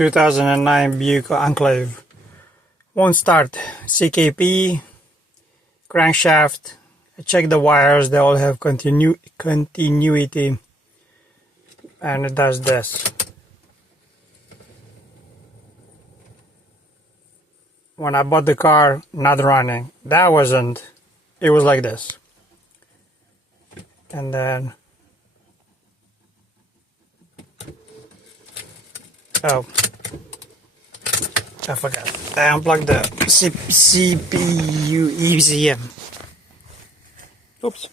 2009 Buick Enclave. Won't start. CKP, crankshaft. I checked the wires, they all have continuity, and it does this. When I bought the car, not running. That wasn't. It was like this. And then, oh, I forgot. I unplugged the CPU ECM. Oops.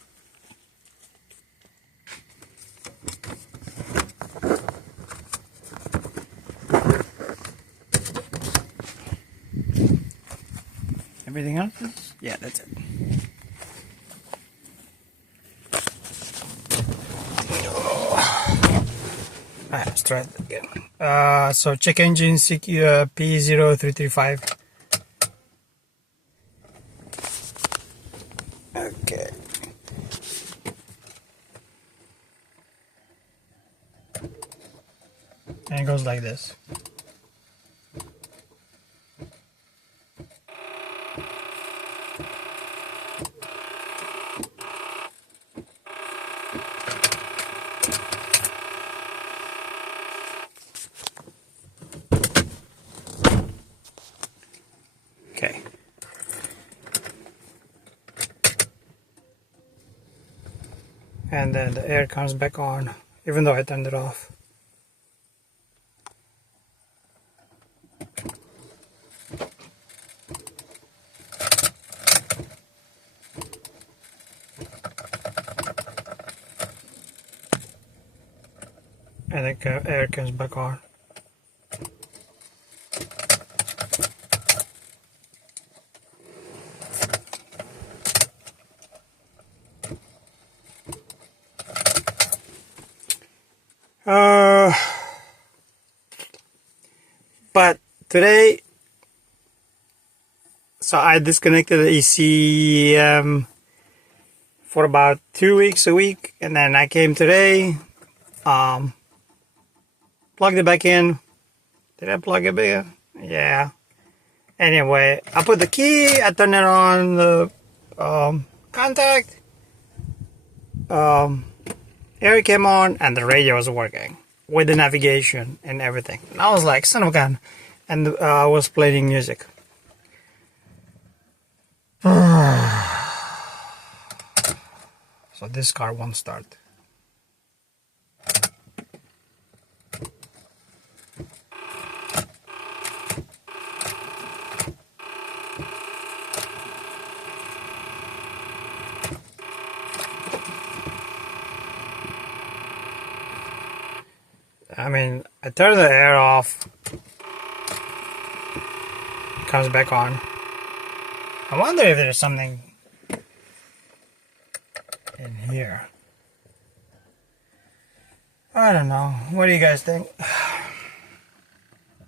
Everything else? Yeah, that's it. Alright, let's try it again. So check engine p0335. Okay. And it goes like this. Okay. And then the air comes back on, even though I turned it off. And the air comes back on. But today, so I disconnected the ECM for about 2 weeks, a week, and then I came today, plugged it back in. Did I plug it back in? Yeah. Anyway, I put the key, I turned it on the contact, air came on, and the radio was working with the navigation and everything. And I was like, son of a gun. And I was playing music. So this car won't start. I mean, I turned the air off. It comes back on. I wonder if there's something in here. I don't know. What do you guys think?